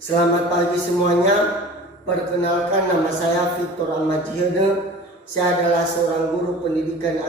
Selamat pagi semuanya. Perkenalkan, nama saya Victor Ahmad Jihede. Saya adalah seorang guru pendidikan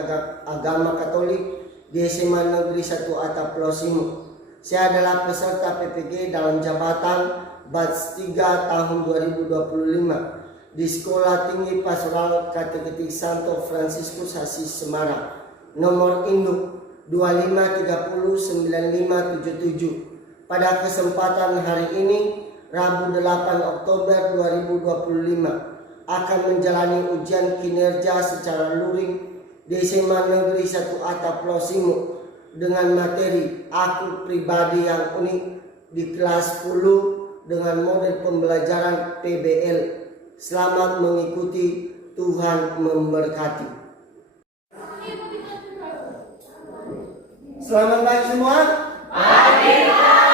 agama Katolik di SMA Negeri 1 Atap Pulau Simu. Saya adalah peserta PPG dalam jabatan Batch 3 tahun 2025 di Sekolah Tinggi Pastoral Kateketik Santo Fransiskus Asis Semarang. Nomor induk 25309577. Pada kesempatan hari ini, Rabu 8 Oktober 2025, akan menjalani ujian kinerja secara luring di SMA Negeri 1 Atap Pulau Simu dengan materi Aku Pribadi yang Unik di kelas 10 dengan model pembelajaran PBL. Selamat mengikuti, Tuhan memberkati. Selamat pagi semua. Pagi, Pak.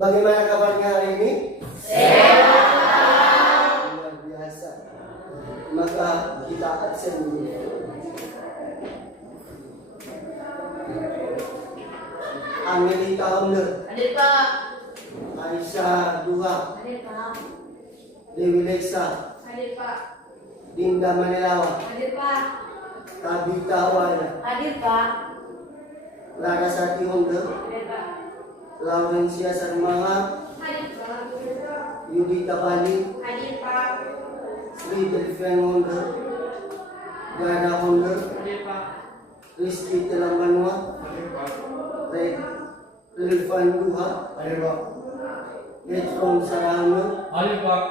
Bagaimana kabarnya hari ini? Sehat. Luar biasa. Maka kita absen dulu. Amelita Onder, Hadir, Pak. Aisyah Duha, Hadir, Pak. Dewi Lesa, Hadir, Pak. Dinda Manelawa, Hadir, Pak. Tabita Wana, Hadir, Pak. Larasati Onder, Hadir, Pak. Laurencia Sarmaha, Hadir, Pak. Yudita Bali, Hadir, Pak. Sri Delvian Onder, Gada Onder, Hadir, Pak. Rizky Telambanua, Hadir, Pak. Rilvan Duha, Getron Sarahana, Hadir Pak.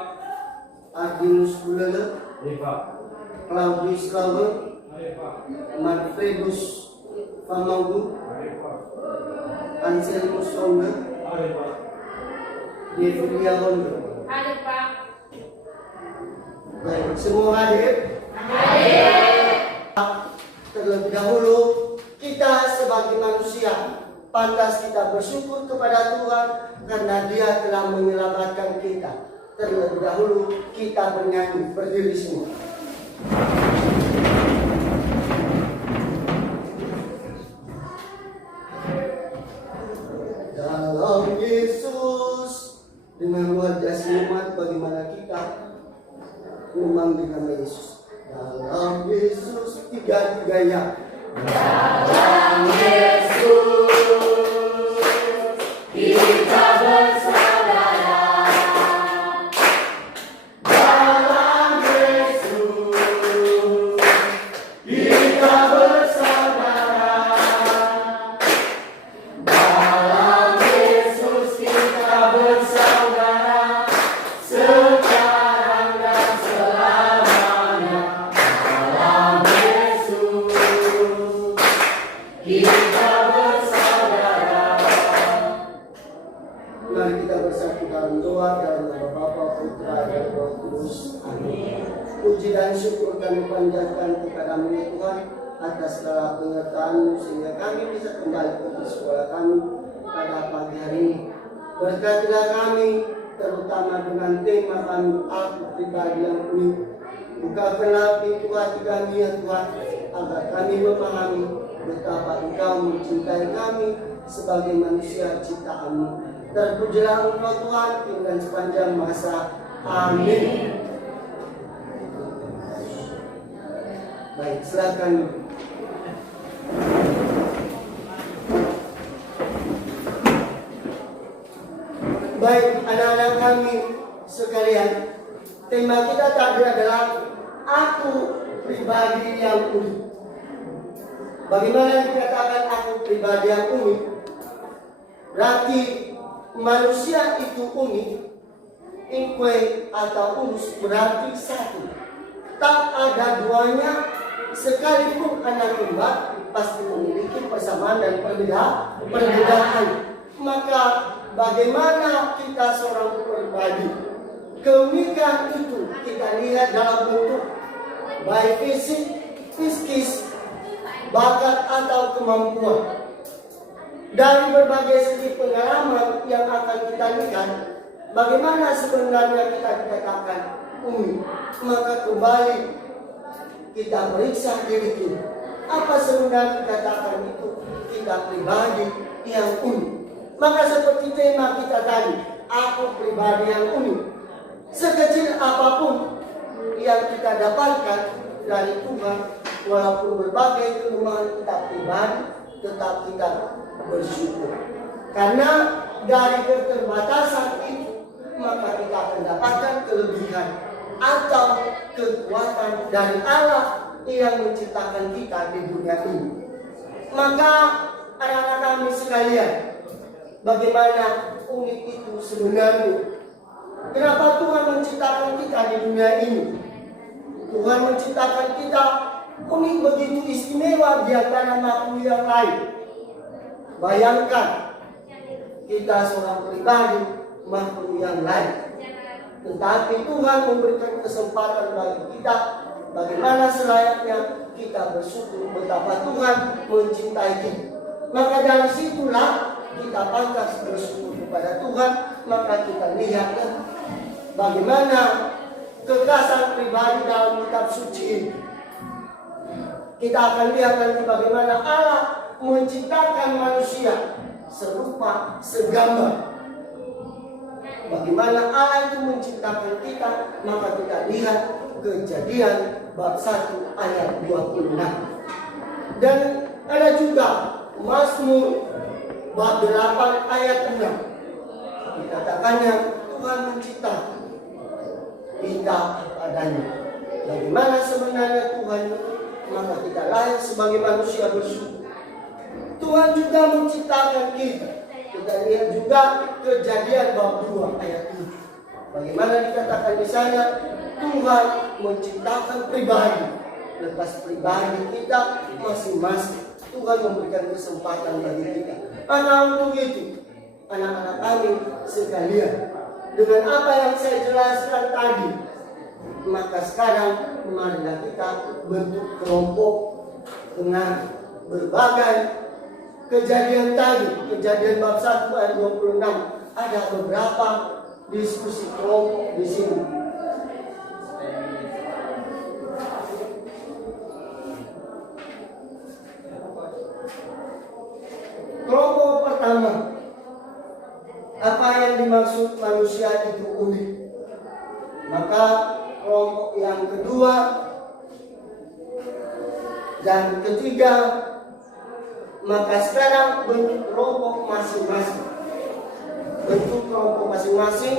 Ardinus Bulele, Hadir Pak. Claudius Lawe, Hadir Pak. Manfredus Famaudu, Hadir Pak. Anselmus Honda, Hadir Pak. Devilia Honda. Hadir, Pak. Baik, semua hadir. Hadir. Terlebih dahulu, kita sebagai manusia pantas kita bersyukur kepada Tuhan karena Dia telah menyelamatkan kita. Terlebih dahulu kita bernyanyi, berdiri semua. Dalam Yesus, dengan wajah senyuman bagaimana kita memanggil nama Yesus. Dalam Yesus, tiga-tiganya. Dalam Yesus kita bersaudara. Dalam Yesus kita bersaudara. Dalam Yesus kita bersaudara sekarang dan selamanya. Dalam Yesus kita bersaudara. Mari kita bersatu dalam doa dalam nama Bapa, Putra, dan Roh Kudus. Amin. Puji dan syukur kami panjatkan kepada-Mu ya Tuhan atas segala pengetahuan-Mu sehingga kami bisa kembali ke sekolah kami pada pagi hari ini. Berkatilah kami terutama dengan tema kami Aku Pribadi yang Unik. Bukakanlah pintu hati kami ya Tuhan agar kami memahami betapa Engkau mencintai kami sebagai manusia ciptaan-Mu. Terpujilah Engkau Tuhan hingga sepanjang masa. Amin. Baik, silakan. Baik, anak-anak kami sekalian, tema kita tadi adalah Aku Pribadi yang Unik. Bagaimana dikatakan aku pribadi yang unik? Berarti manusia itu unik. Inkwe atau unus berarti satu. Tak ada duanya, sekalipun anak kembar pasti memiliki persamaan dan perbedaan. Maka bagaimana kita seorang pribadi? Keunikan itu kita lihat dalam bentuk baik fisik, psikis, bakat atau kemampuan. Dari berbagai segi pengalaman yang akan kita lihat, bagaimana sebenarnya kita dikatakan unik. Maka kembali kita periksa diri kita. apa sebenarnya dikatakan itu? Kita pribadi yang unik. Maka seperti tema kita tadi, aku pribadi yang unik. Sekecil apapun yang kita dapatkan dari Tuhan, walaupun berbagai kelemahan kita pribadi, tetap kita bersyukur. Karena dari keterbatasan itu, maka kita akan dapatkan kelebihan atau kekuatan dari Allah yang menciptakan kita di dunia ini. Maka anak-anak kami sekalian, bagaimana unik itu sebenarnya? Kenapa Tuhan menciptakan kita di dunia ini? Tuhan menciptakan kita unik, begitu istimewa di antara makhluk yang lain. Bayangkan, kita seorang pribadi, makhluk yang lain. Tetapi Tuhan memberikan kesempatan bagi kita, bagaimana selayaknya kita bersyukur betapa Tuhan mencintai kita. Maka dari situlah kita pantas bersyukur kepada Tuhan. Maka kita lihat bagaimana kekasan pribadi dalam kitab suci ini. Kita akan lihat nanti bagaimana Allah menciptakan manusia serupa, segambar. Bagaimana Allah itu menciptakan kita, maka kita lihat Kejadian bab 1 ayat 26. Dan ada juga Mazmur bab 8 ayat 6. Dikatakannya Tuhan menciptakan kita adanya. Bagaimana sebenarnya Tuhan, maka kita layak sebagai manusia bersyukur. Tuhan juga menciptakan kita. Kita lihat juga Kejadian bab 2 ayat 7. Bagaimana dikatakan di sana, Tuhan menciptakan pribadi. Lepas pribadi kita masing-masing, Tuhan memberikan kesempatan bagi kita. Karena untuk itu, anak-anak kami sekalian, dengan apa yang saya jelaskan tadi, maka sekarang marilah kita bentuk kelompok dengan berbagai kejadian tadi. Kejadian bab 1 ayat 26. Ada beberapa diskusi kelompok di sini. Kelompok pertama, apa yang dimaksud manusia itu unik. Maka kelompok yang kedua dan ketiga, maka sekarang bentuk kelompok masing-masing. Bentuk kelompok masing-masing,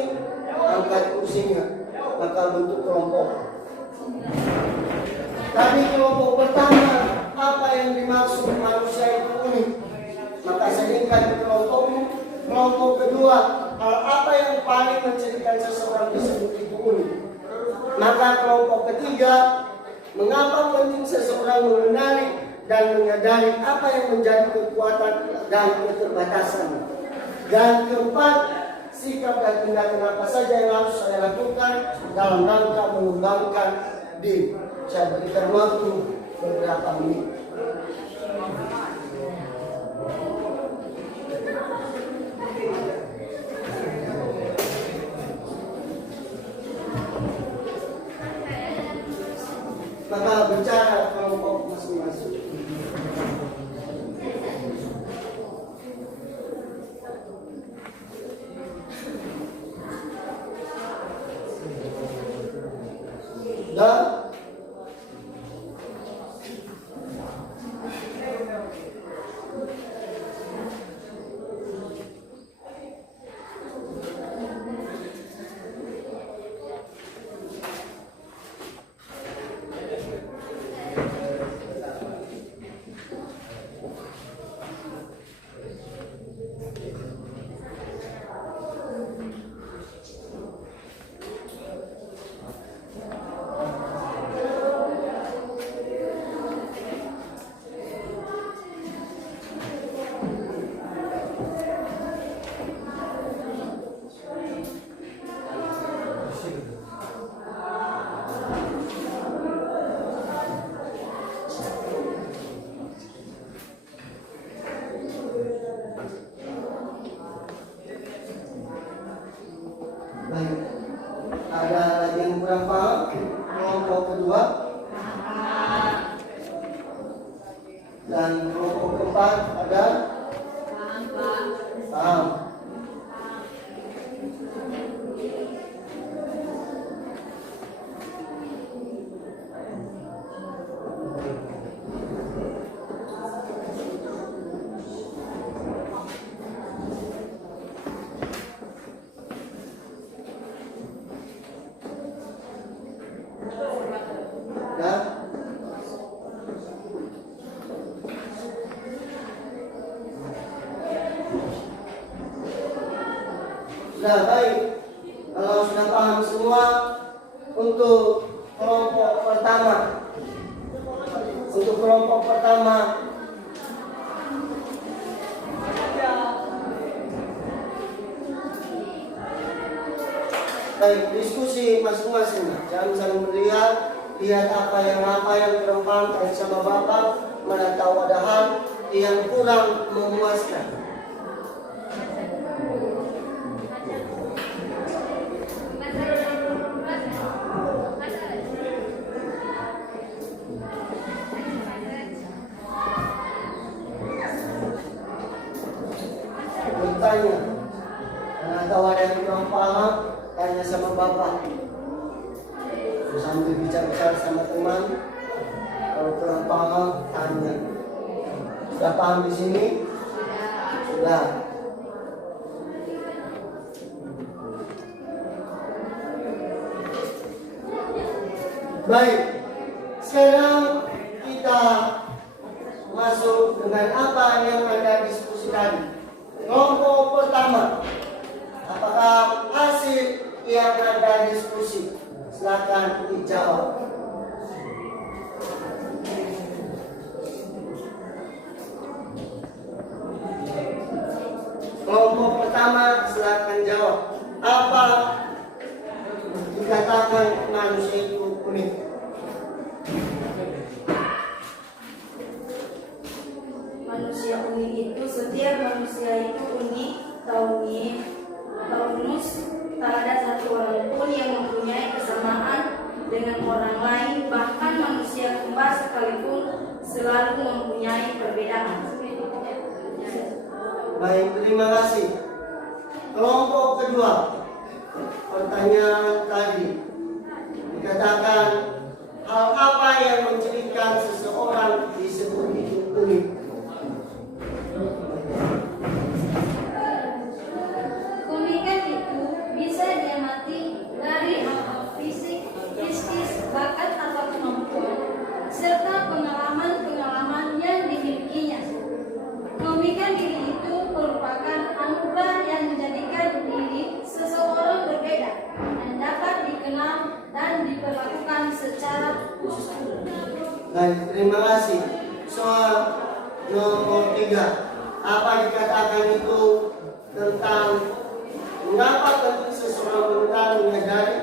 angkat kursinya, maka bentuk kelompok. Tadi kelompok pertama, apa yang dimaksud manusia itu unik. Maka sehingga kelompokmu. Kelompok kedua, hal apa yang paling menjadikan seseorang disebut itu unik. Maka kelompok ketiga, mengapa penting seseorang mengenali dan menyadari apa yang menjadi kekuatan dan keterbatasan. Dan keempat, sikap dan tindakan apa saja yang harus saya lakukan dalam rangka mengembangkan diri. Saya berikan waktu beberapa menit. Maka bicara kelompok masing-masing. Dan Sudah baik. Kalau sudah paham semua, untuk kelompok pertama. Untuk kelompok pertama, baik, diskusi masing-masing. Jangan saling melihat, lihat apa yang terempang sama Bapak, mana tahu ada hal yang kurang memuaskan. Bertanya, mana tahu ada yang kurang paham, tanya sama Bapak. Sambil bicara sama teman, kalau kurang paham, tanya. Sudah paham di sini? Sudah. Baik, sekarang kita masuk dengan apa yang Anda diskusikan. Kelompok pertama, apakah hasil yang Anda diskusi? Silakan dijawab. Kelompok pertama, silakan jawab. Apa dikatakan manusia itu unik? Manusia unik itu, setiap manusia itu unik, taunus, tak ada satu orang pun yang mempunyai kesamaan dengan orang lain, bahkan manusia kembar sekalipun selalu mempunyai perbedaan. Baik, terima kasih. Kelompok kedua, pertanyaan tadi dikatakan hal apa yang menjadikan seseorang disebut itu unik? Keunikan itu bisa diamati dari hal fisik, bisnis, bakat atau kemampuan, serta pengalaman-pengalaman yang dimilikinya. Keunikan diri itu merupakan anugerah yang menjadikan diri seseorang berbeda dan dapat dikenal dan diperlakukan secara khusus. Baik, terima kasih. Soal nomor 3, apa dikatakan itu tentang mengapa tentu seseorang benar menyadari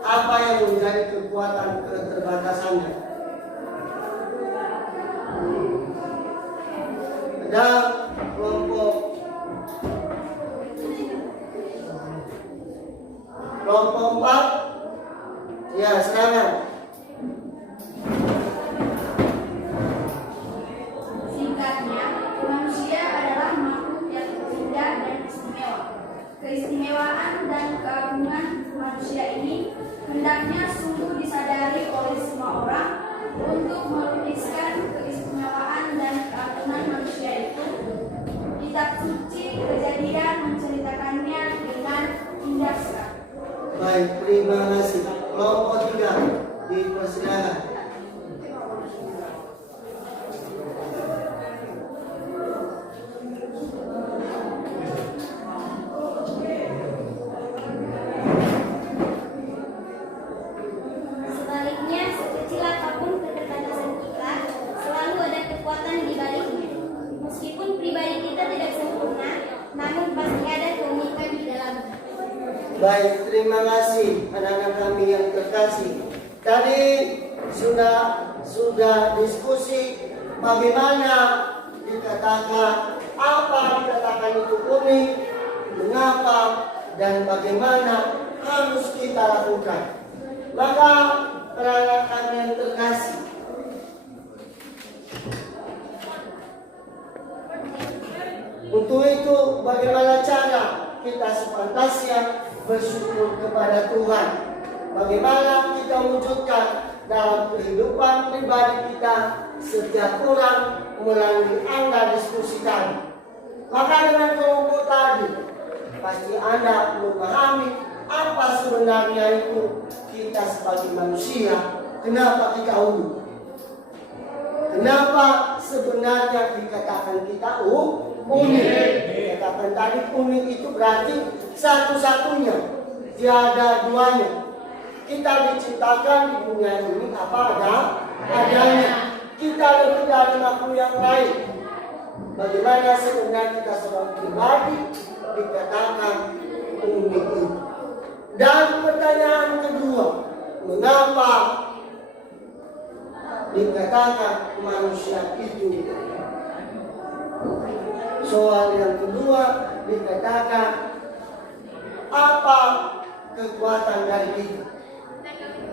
apa yang menjadi kekuatan keterbatasannya. Ada kelompok 4, ya silakan. Singkatnya, manusia adalah makhluk yang berbeda dan istimewa. Keistimewaan dan keagungan manusia ini hendaknya sungguh disadari oleh semua orang. Untuk melukiskan keistimewaan dan keagungan manusia itu, kitab suci Kejadian menceritakannya dengan indah sekali. Baik, terima kasih. Kelompok 3, dipersilakan. Sebaliknya, sekecil apapun keterbatasan kita, selalu ada kekuatan di baliknya. Meskipun pribadi kita tidak sempurna, namun pasti ada keunikan di dalamnya. Baik, terima kasih anak-anak kami yang terkasih. Tadi sudah diskusi bagaimana dikatakan, apa dikatakan itu unik, mengapa, dan bagaimana harus kita lakukan. Maka anak-anak kami yang terkasih, untuk itu bagaimana cara kita sepantasnya bersyukur kepada Tuhan. Bagaimana kita wujudkan dalam kehidupan pribadi kita setiap orang melalui Anda diskusi tadi. Maka dengan kelompok tadi, pasti Anda memahami apa sebenarnya itu kita sebagai manusia. Kenapa kita unik? Kenapa sebenarnya dikatakan kita unik? Dikatakan tadi unik itu berarti satu-satunya, tiada duanya. Kita diciptakan di dunia ini apa adanya. Kita lebih dari makhluk yang lain. Bagaimana sebenarnya kita seorang pribadi dikatakan unik itu. Dan pertanyaan kedua, mengapa dikatakan manusia itu? Soal yang kedua dikatakan apa kekuatan dari kita?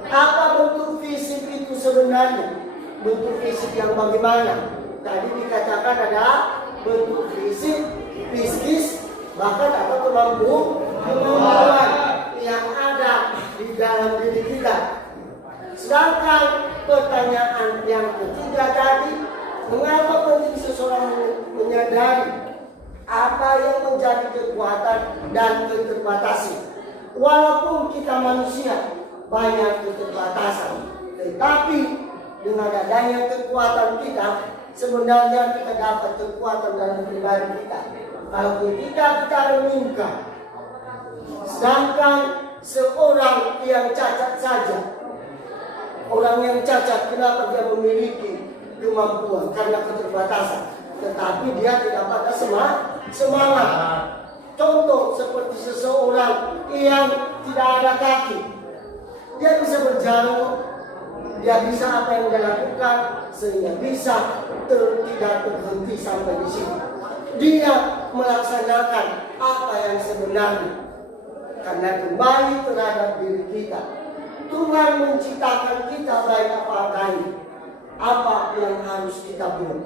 Apa bentuk fisik itu sebenarnya? Bentuk fisik yang bagaimana? Tadi dikatakan ada bentuk fisik, psikis, bahkan ada kemampuan yang ada di dalam diri kita. Sedangkan pertanyaan yang ketiga tadi, mengapa penting seseorang menyadari apa yang menjadi kekuatan dan keterbatasan? Walaupun kita manusia banyak keterbatasan, tetapi dengan adanya kekuatan kita, sebenarnya kita dapat kekuatan dalam pribadi kita. Kalau kita renungkan, sedangkan seorang yang cacat saja, orang yang cacat kenapa dia memiliki kemampuan? Karena keterbatasan, tetapi dia tidak patah semangat. Contoh seperti seseorang yang tidak ada kaki, dia bisa berjalan, dia bisa apa yang dia lakukan sehingga bisa tidak terhenti sampai di sini. Dia melaksanakan apa yang sebenarnya. Karena kembali terhadap diri kita, Tuhan menciptakan kita baik apa adanya. Apa yang harus kita buat?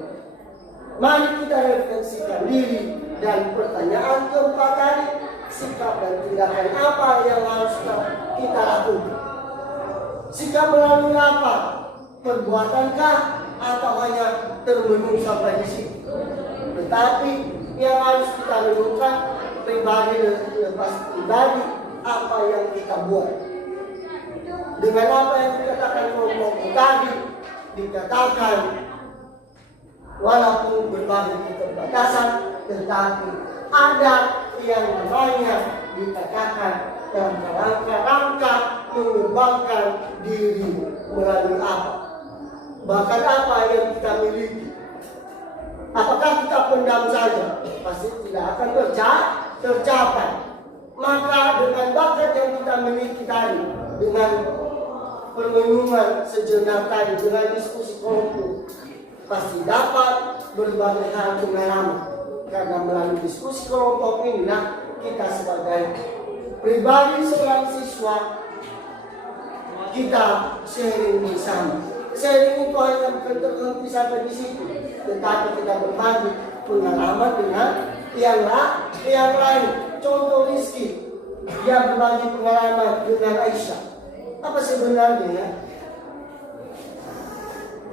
Mari kita refleksikan diri. Dan pertanyaan keempat tadi, sikap dan tindakan apa yang harus kita lakukan? Sikap melalui apa? Perbuatankah atau hanya termenung sampai di sini? Tetapi yang harus kita renungkan pribadi lepas pribadi, apa yang kita buat. Dengan apa yang dikatakan kelompok tadi, dikatakan walaupun berbagai keterbatasan, tetapi ada yang namanya dikatakan dalam rangka mengembangkan diri melalui apa? Bahkan apa yang kita miliki. Apakah kita pendam saja? Pasti tidak akan tercapai. Maka dengan bakat yang kita miliki tadi, dengan permenungan sejenak tadi, dengan diskusi kelompok, pasti dapat berbagai hal pengalaman. Karena melalui diskusi kelompok inilah kita sebagai pribadi seorang siswa, kita sharing bersama. Sharing itu hanya bukan terhenti sampai di situ, tetapi kita berbagi pengalaman dengan yang lain. Contoh Rizky, dia berbagi pengalaman dengan Aisyah. Apa sebenarnya?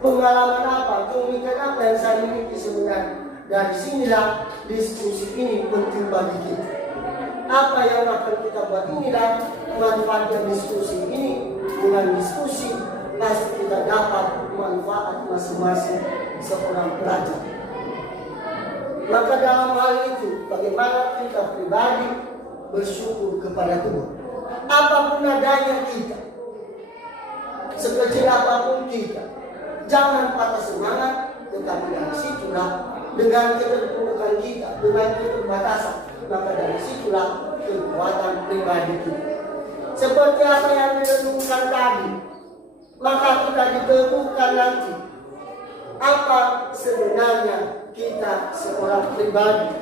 Pengalaman apa? Keunikan apa yang saya miliki sebenarnya? Dari sinilah diskusi ini penting bagi kita. Apa yang akan kita buat inilah manfaat diskusi ini. Dengan diskusi pasti kita dapat manfaat masing-masing seorang pelajar. Maka dalam hal itu, bagaimana kita pribadi bersyukur kepada Tuhan. Apapun adanya kita, sekecil apapun kita, jangan patah semangat, tetapi dari situlah dengan keterpurukan kita, dengan keterbatasan, maka dari situlah kekuatan pribadi kita. Seperti apa yang direnungkan tadi, maka kita ditemukan nanti apa sebenarnya kita seorang pribadi.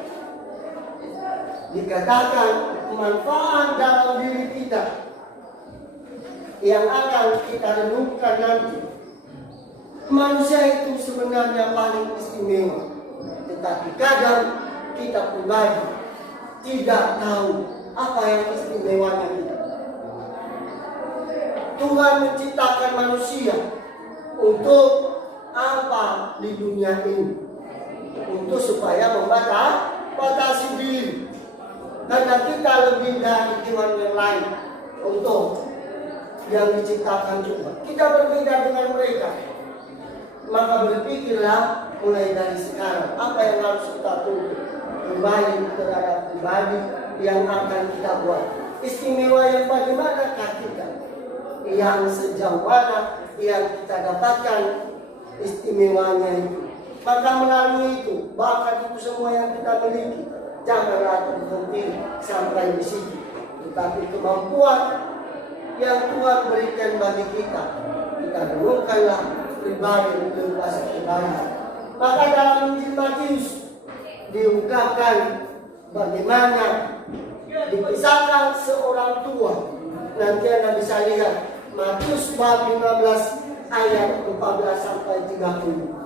Dikatakan manfaat dalam diri kita yang akan kita renungkan nanti. Manusia itu sebenarnya paling istimewa, tetapi kadang kita pribadi tidak tahu apa yang istimewanya kita. Tuhan menciptakan manusia untuk apa di dunia ini? Untuk supaya membatasi diri. Karena kita lebih dari hewan yang lain untuk yang diciptakan Tuhan. Kita berbeda dengan mereka. Maka berpikirlah mulai dari sekarang. Apa yang harus kita tuntut? Kembali terhadap pribadi yang akan kita buat. Istimewa yang bagaimanakah kita? Yang sejauh mana yang kita dapatkan istimewanya itu. Maka melalui itu, bakat itu semua yang kita miliki, janganlah berhenti sampai di situ. Tetapi kemampuan yang Tuhan berikan bagi kita renungkanlah pribadi lepas pribadi. Maka dalam Injil Matius diungkapkan bagaimana dikisahkan seorang tua. Nanti Anda bisa lihat Matius bab 15 ayat 14 sampai 30.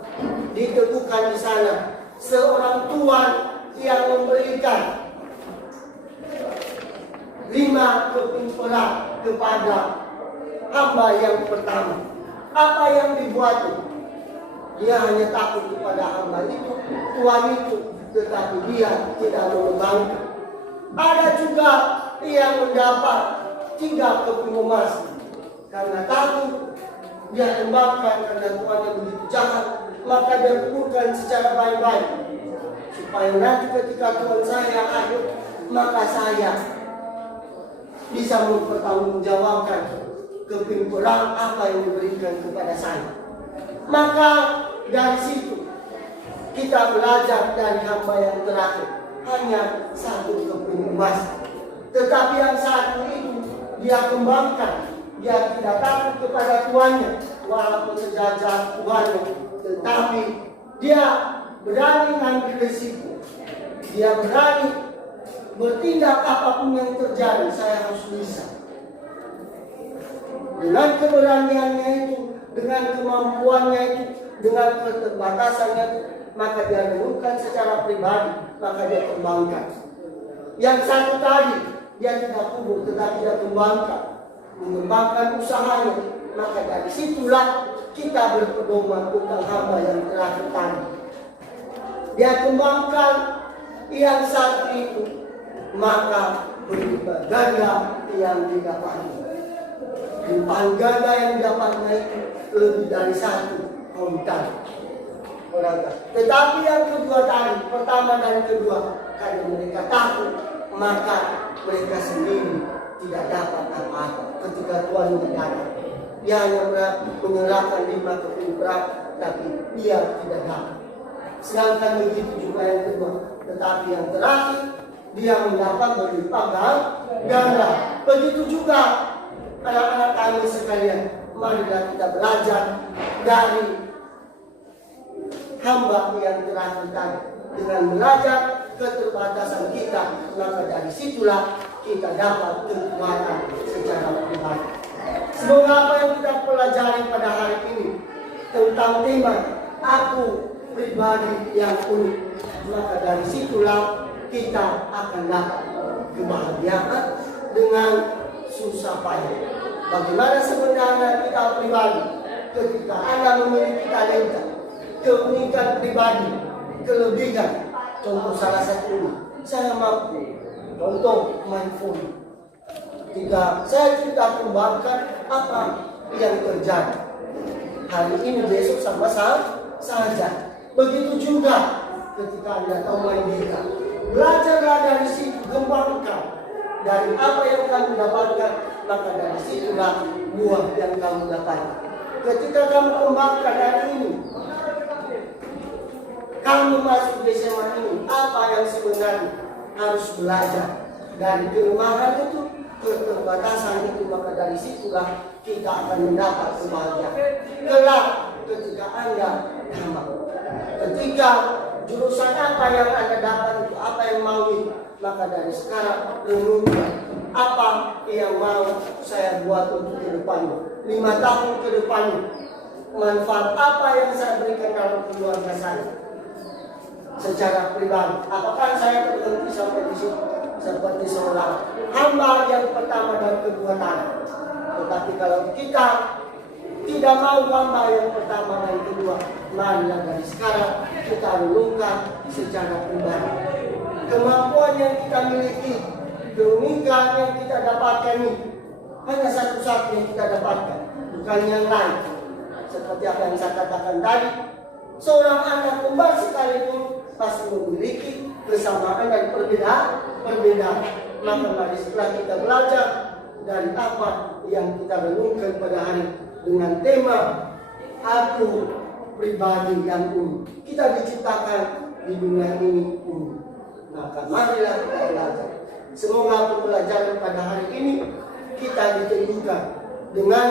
Ditemukan di sana seorang tuan yang memberikan 5 keping perak kepada hamba yang pertama. Apa yang dibuatnya? Dia hanya takut kepada hamba itu, tuan itu, tetapi dia tidak mengembangkan. Ada juga yang mendapat 3 keping emas. Karena takut, dia kembangkan karena tuannya begitu jahat. Maka dia kumpulkan secara baik-baik. Supaya nanti ketika Tuhan saya ada, maka saya bisa mempertanggungjawabkan keping perak apa yang diberikan kepada saya. Maka dari situ kita belajar dari hamba yang terakhir hanya 1 keping emas. Tetapi yang satu itu dia kembangkan. Dia tidak takut kepada tuannya walaupun sejajar tuannya. Tetapi dia berani mengambil risiko. Dia berani bertindak apapun yang terjadi, saya harus bisa. Dengan keberaniannya itu, dengan kemampuannya itu, dengan keterbatasannya itu, maka dia renungkan secara pribadi, maka dia kembangkan. Yang satu tadi, dia tidak kubur, tetapi dia mengembangkan usahanya. Maka dari situlah kita berpedoman tentang hamba yang terakhir tadi. Dia kembangkan yang satu itu, maka berlipat ganda yang didapatnya. Lipat ganda yang didapatnya itu lebih dari 1 kontan. Tetapi yang kedua tadi, pertama dan kedua, karena mereka takut, maka mereka sendiri tidak dapat apa-apa ketika Tuhan datang. Dia hanya menyerahkan 5 keping perak, tapi dia tidak dapat. Sedangkan begitu juga yang kedua. Tetapi yang terakhir, dia mendapat berlipat ganda. Begitu juga anak-anak kami sekalian. Marilah kita belajar dari hamba yang terakhir tadi. Dengan belajar keterbatasan kita, maka dari situlah kita dapat kekuatan secara pribadi. Semoga apa yang kita pelajari pada hari ini tentang tema aku pribadi yang unik, maka dari situlah kita akan dapat kebahagiaan dengan susah payah. Bagaimana sebenarnya kita pribadi ketika Anda memiliki talenta, keunikan pribadi, kelebihan. Contoh salah satunya, saya mampu contoh main phone. Jika saya tidak kembangkan, apa yang terjadi? Hari ini besok sama saja. Begitu juga ketika Anda tahu main gitar. Belajarlah dari situ, kembangkan. Dari apa yang kamu dapatkan, maka dari situlah buah yang kamu dapatkan. Ketika kamu kembangkan hari ini, kamu masuk di SMA ini, apa yang sebenarnya harus belajar dari kelemahan itu, keterbatasan itu, maka dari situlah kita akan mendapat kebahagiaan. Kelak ketika Anda tamat, ketika jurusan apa yang Anda dapat itu, apa yang mau itu, maka dari sekarang renungkan apa yang mau saya buat untuk ke depannya, 5 tahun ke depannya. Manfaat apa yang saya berikan dalam keluarga saya secara pribadi. Apakah saya berhenti sampai di situ seperti seorang hamba yang pertama dan kedua tadi? Tetapi kalau kita tidak mau hamba yang pertama dan kedua, marilah dari sekarang kita renungkan secara pribadi. Kemampuan yang kita miliki, keunikan yang kita dapatkan ini, hanya satu-satu yang kita dapatkan, bukan yang lain. Seperti apa yang saya katakan tadi, Seorang anak kembar sekalipun pasti memiliki kesamaan dan perbedaan. Maka mari setelah kita belajar dari apa yang kita renungkan pada hari dengan tema aku pribadi yang unik. Kita diciptakan di dunia ini unik. Maka marilah kita belajar. Semoga pembelajaran pada hari ini kita diteguhkan dengan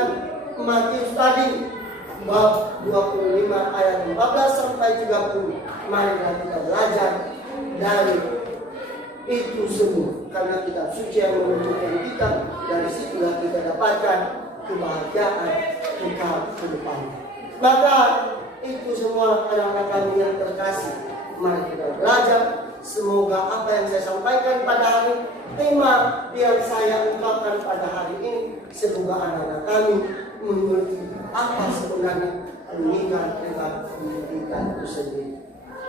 Matius tadi bab 25 ayat 14 sampai 30. Marilah kita belajar dari itu semua, karena kitab suci yang menunjukkan kita, dari situlah kita dapatkan kebahagiaan kita ke depan. Maka itu semua anak-anak kami yang terkasih, mari kita belajar. Semoga apa yang saya sampaikan pada hari tema yang saya ungkapkan pada hari ini, semoga anak-anak kami mengerti apa sebenarnya pernikahan dengan pendidikan itu sendiri.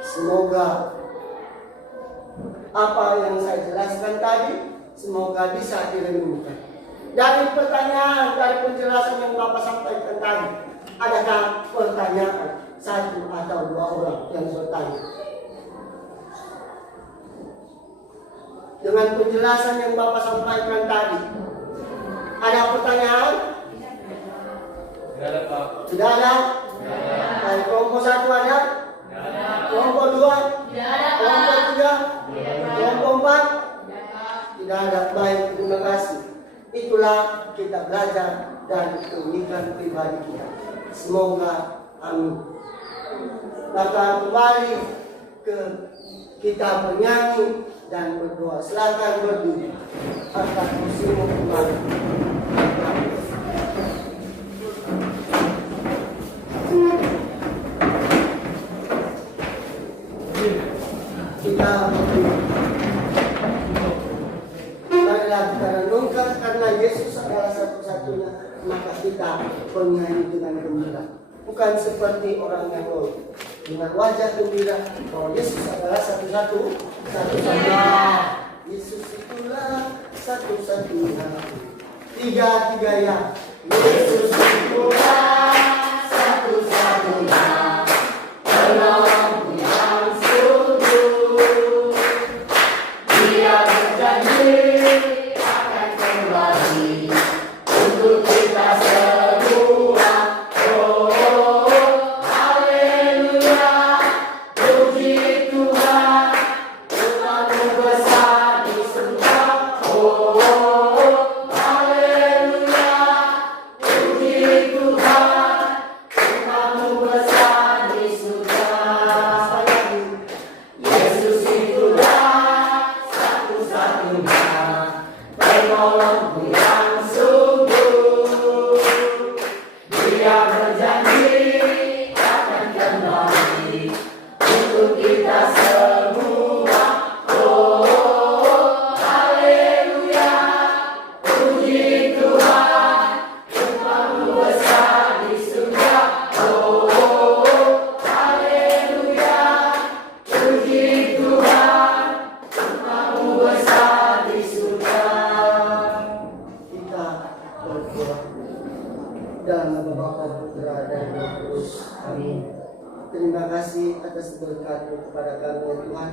Semoga apa yang saya jelaskan tadi semoga bisa direnungkan. Dari pertanyaan, dari penjelasan yang Bapak sampaikan tadi, adakah pertanyaan satu atau dua orang yang bertanya? Dengan penjelasan yang Bapak sampaikan tadi, ada pertanyaan? Tidak ada, Pak. Tidak ada? Dari kelompok satu ada? Kelompok dua? Kelompok tiga? Kelompok empat? Tidak ada. Baik, terima kasih. Itulah kita belajar dari keunikan pribadi kita. Semoga amin. Maka kembali ke kita bernyanyi dan berdoa. Silakan berdiri atas kursimu kembali. Kita berdiri. Marilah kita renungkan, karena Yesus adalah satu-satunya, maka kita bernyanyi dengan gembira. Bukan seperti orang yang lain dengan wajah gembira bahwa Yesus adalah satu-satunya. Yesus itulah satu-satunya. Tiga ya. Yesus itulah satu-satunya. Penolongku yang sungguh. Dia berjanji akan kembali untuk kita semua. Terima kasih atas berkat-Mu kepada kami ya Tuhan,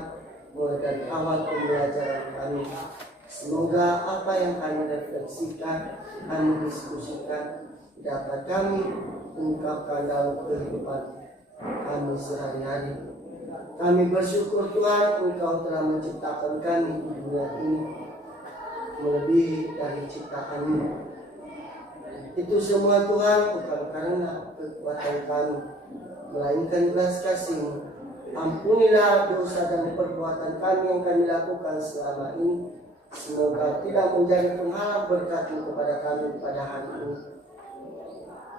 mulai dari awal pembelajaran kami. Semoga apa yang kami refleksikan, kami diskusikan, dapat kami ungkapkan dalam kehidupan kami sehari-hari. Kami bersyukur Tuhan, Engkau telah menciptakan kami di dunia ini melebihi dari ciptaan-Mu. Itu semua Tuhan bukan karena kekuatan kami, melainkan belas kasih-Mu. Ampunilah dosa dan perbuatan kami yang kami lakukan selama ini. Semoga tidak menjadi penghalang berkat-Mu kepada kami pada hari ini.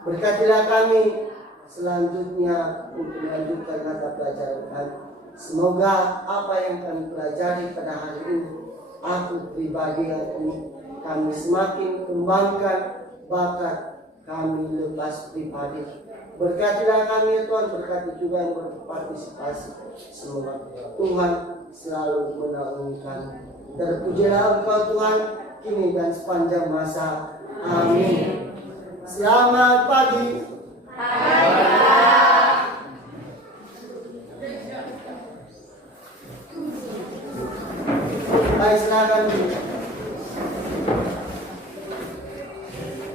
Berkatilah kami selanjutnya untuk melanjutkan mata pelajaran kami. Semoga apa yang kami pelajari pada hari ini, aku pribadi yang ini, kami semakin kembangkan bakat kami lepas pribadi. Berkatilah kami ya Tuhan, berkati juga yang berpartisipasi. Semoga Tuhan selalu menaungi kami. Terpujilah Engkau Tuhan, kini dan sepanjang masa. Amin. Selamat pagi. Baik, silakan.